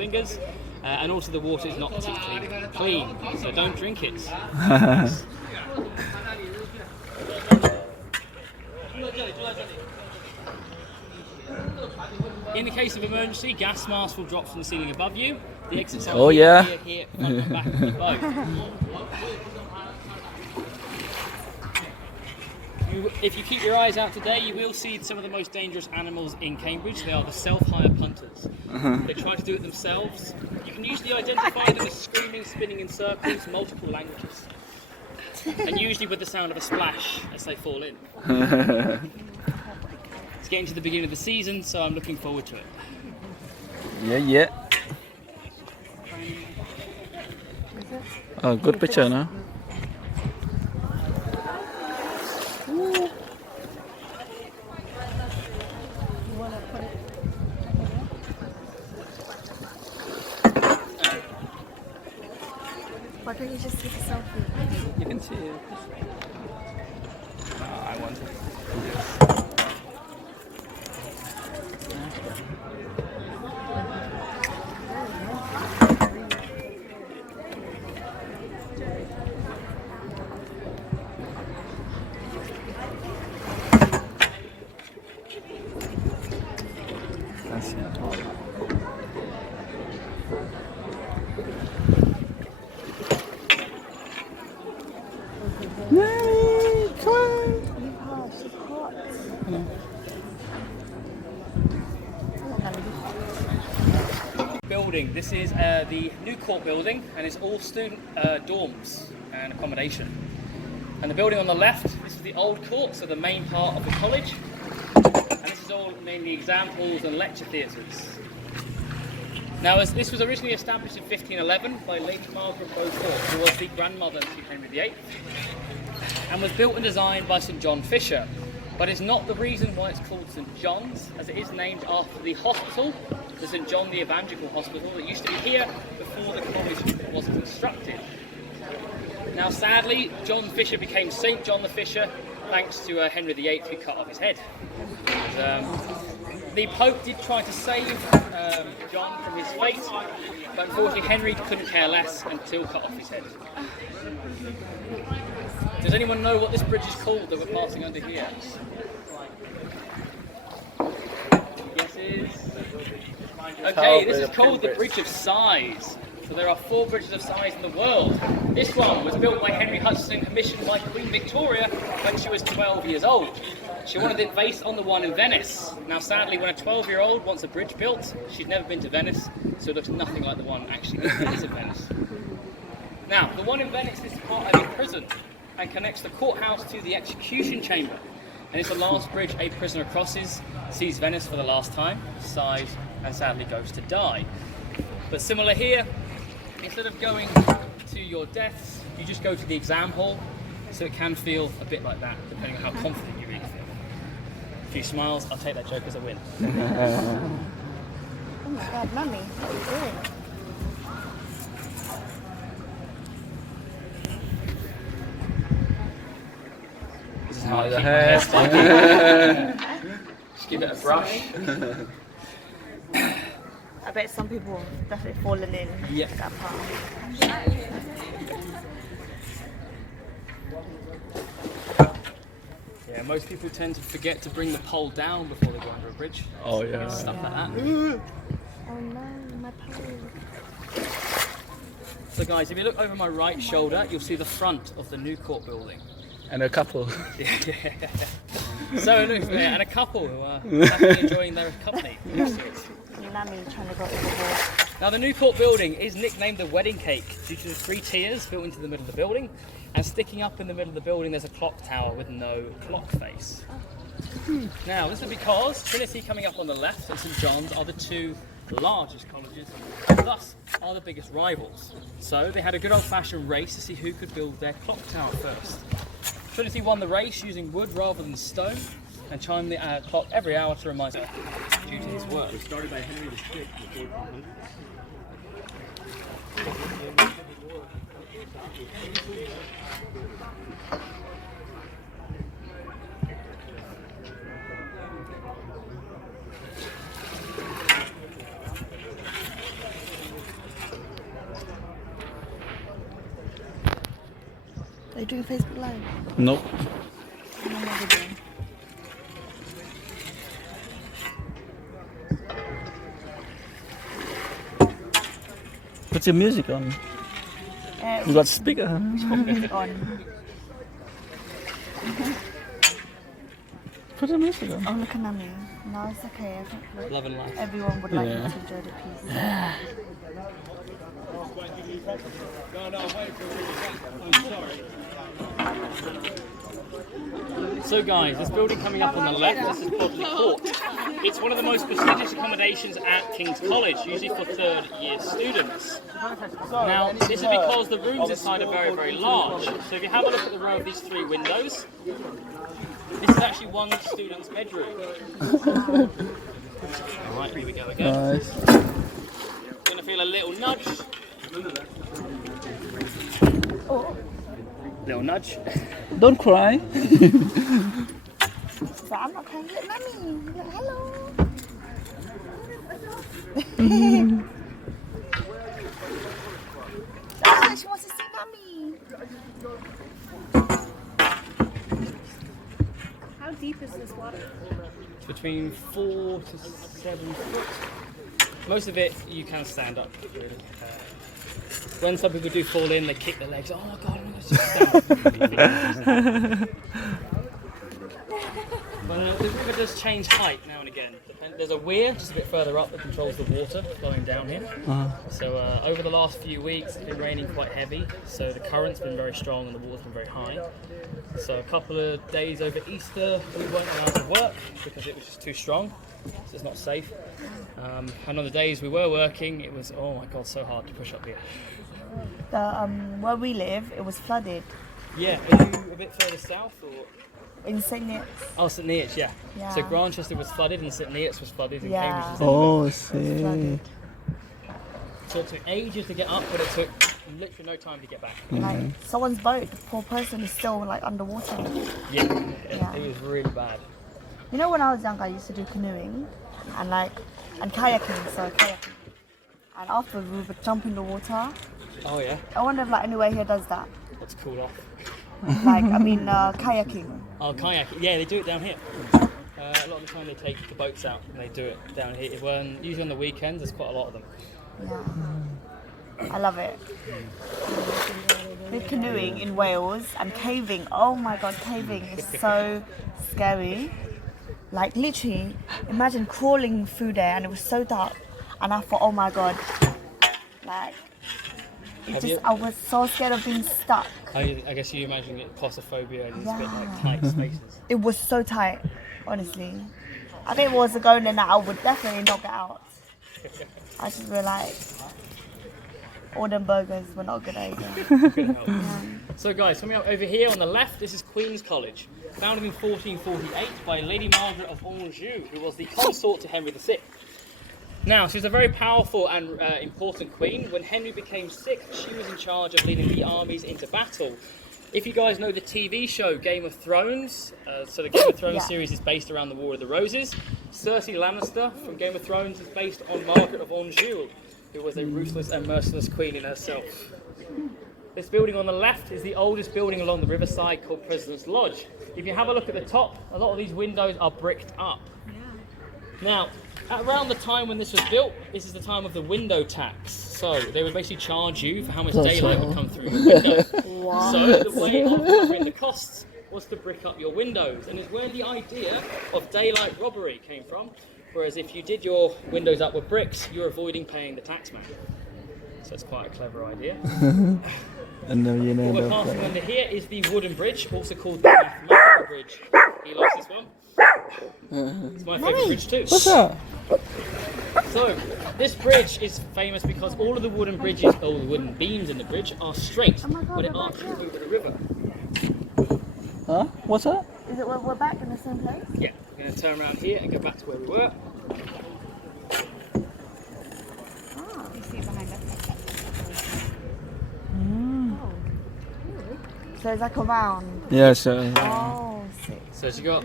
fingers, and also the water is not particularly clean, so don't drink it. In the case of emergency, gas masks will drop from the ceiling above you. The exits are here, front and back of the boat. If you keep your eyes out today, you will see some of the most dangerous animals in Cambridge. They are the self-hire punters. They try to do it themselves. You can usually identify them as screaming, spinning in circles, multiple languages. And usually with the sound of a splash as they fall in. It's getting to the beginning of the season, so I'm looking forward to it. Yeah. Oh, good picture, no? Why don't you just take a selfie? You can see it. I want it. That's it. Building. This is the New Court building, and it's all student dorms and accommodation. And the building on the left, this is the old court, so the main part of the college. And this is all mainly exam halls and lecture theatres. Now, as this was originally established in 1511 by Lady Margaret Beaufort, who was the grandmother to Henry VIII, and was built and designed by St John Fisher. But it's not the reason why it's called St John's, as it is named after the hospital, the St John the Evangelical Hospital, that used to be here before the college was constructed. Now, sadly, John Fisher became St John the Fisher thanks to Henry VIII, who cut off his head. The Pope did try to save John from his fate, but unfortunately Henry couldn't care less until cut off his head. Does anyone know what this bridge is called that we're passing under here? Yes, it is. Okay, this is called the Bridge of Sighs. So there are 4 bridges of size in the world. This one was built by Henry Hudson, commissioned by Queen Victoria when she was 12 years old. She wanted it based on the one in Venice. Now sadly, when a 12-year-old wants a bridge built, she's never been to Venice, so it looks nothing like the one actually that is in Venice. Now, the one in Venice is part of a prison and connects the courthouse to the execution chamber. And it's the last bridge a prisoner crosses, sees Venice for the last time, sighs, and sadly goes to die. But similar here, instead of going to your deaths, you just go to the exam hall, so it can feel a bit like that, depending on how confident you really feel. A few smiles, I'll take that joke as a win. Oh my god, Mummy, what are you doing? This is how I keep my hair started. Just give it a brush. I bet some people have definitely fallen in that part. Yeah, most people tend to forget to bring the pole down before they go under a bridge. Oh yeah. Stuff like that. Oh no, my pole. So guys, if you look over my right shoulder, you'll see the front of the New Court building. And a couple. So it looks there, and a couple who are happily enjoying their company. Nami trying to go overboard. Now the New Court building is nicknamed the Wedding Cake due to the 3 tiers built into the middle of the building, and sticking up in the middle of the building there's a clock tower with no clock face. Now this is because Trinity coming up on the left and St John's are the 2 largest colleges, and thus are the biggest rivals. So they had a good old-fashioned race to see who could build their clock tower first. Trinity won the race using wood rather than stone, and chimed the clock every hour to remind us due to his work. It was started by Henry VI before 1400. Are you doing Facebook Live? Nope. No more video. Put your music on. You got speaker. Music on. Put the music on. Oh, look at Nami. No, it's okay. I think look, Love and life. everyone would like Yeah. you to enjoy the piece. So guys, this building coming up on the left, this is Bodley Court. It's one of the most prestigious accommodations at King's College, usually for third year students. Now, this is because the rooms inside are very, very large. So if you have a look at the row of these 3 windows, this is actually one student's bedroom. Alright, here we go again. Nice. Gonna feel a little nudge. Oh, Little nudge. Don't cry. but I'm not crying. Look, Nami. Look, hello. Oh, she wants to see Nami. How deep is this water? It's between 4 to 7 foot. Most of it you can stand up, really. When some people do fall in, they kick their legs. Oh my god, I'm just stand up. But the river does change height now and again. There's a weir just a bit further up that controls the water flowing down here. So over the last few weeks it's been raining quite heavy, so the current's been very strong and the water's been very high. So a couple of days over Easter we weren't allowed to work because it was just too strong, so it's not safe. And on the days we were working, it was, oh my god, so hard to push up here. Where we live, it was flooded Yeah, are you a bit further south or? in St. Neots. Oh, St Neots, yeah. Yeah. So Grantchester was flooded and St Neots was flooded and Yeah. Cambridge was Oh, I see. Flooded. So it took ages to get up, but it took literally no time to get back. Like someone's boat, the poor person is still like underwater. Yeah, Yeah. it was really bad. You know, when I was young, I used to do canoeing and kayaking. So kayaking. And after we would jump in the water. Oh yeah, I wonder if like anywhere here does that. let's cool off. Like kayaking. Oh, kayaking, yeah, they do it down here. A lot of the time they take the boats out and they do it down here. Usually on the weekends, there's quite a lot of them. Yeah. I love it. With canoeing in Wales and caving. Oh my god, caving is so scary. Like literally, imagine crawling through there and it was so dark. And I thought, oh my god, like, I was so scared of being stuck. I guess you imagine it claustrophobia and it's a bit like Yeah. tight spaces. It was so tight, honestly. I think if it was a go in there, I would definitely knock it out. I just realised all them burgers were not good either. Couldn't help. So guys, coming up over here on the left, this is Queen's College. Founded in 1448 by Lady Margaret of Anjou, who was the consort to Henry VI. Now, she was a very powerful and important queen. When Henry became sick, she was in charge of leading the armies into battle. If you guys know the TV show Game of Thrones, so the Game of Thrones Yeah. series is based around the War of the Roses. Cersei Lannister from Game of Thrones is based on Margaret of Anjou, who was a ruthless and merciless queen in herself. This building on the left is the oldest building along the riverside called President's Lodge. If you have a look at the top, a lot of these windows are bricked up. Now, at around the time when this was built, this is the time of the window tax. So they would basically charge you for how much daylight would come through your window. So the way of covering the costs was to brick up your windows, and it's where the idea of daylight robbery came from. Whereas if you did your windows up with bricks, you're avoiding paying the taxman. So it's quite a clever idea. And then you know What we're the passing under here is the wooden bridge, also called the mathematical bridge. He likes this one. It's my favourite bridge too. What's that? So, this bridge is famous because all of the wooden bridges, all the wooden beams in the bridge are straight, my God, but it they're arches back here. over the river. Huh? What's that? Is it we're back in the same place? Yeah, we're going to turn around here and go back to where we were. You see it behind us. So it's like a round. Yeah, so Oh, sick. So as you go up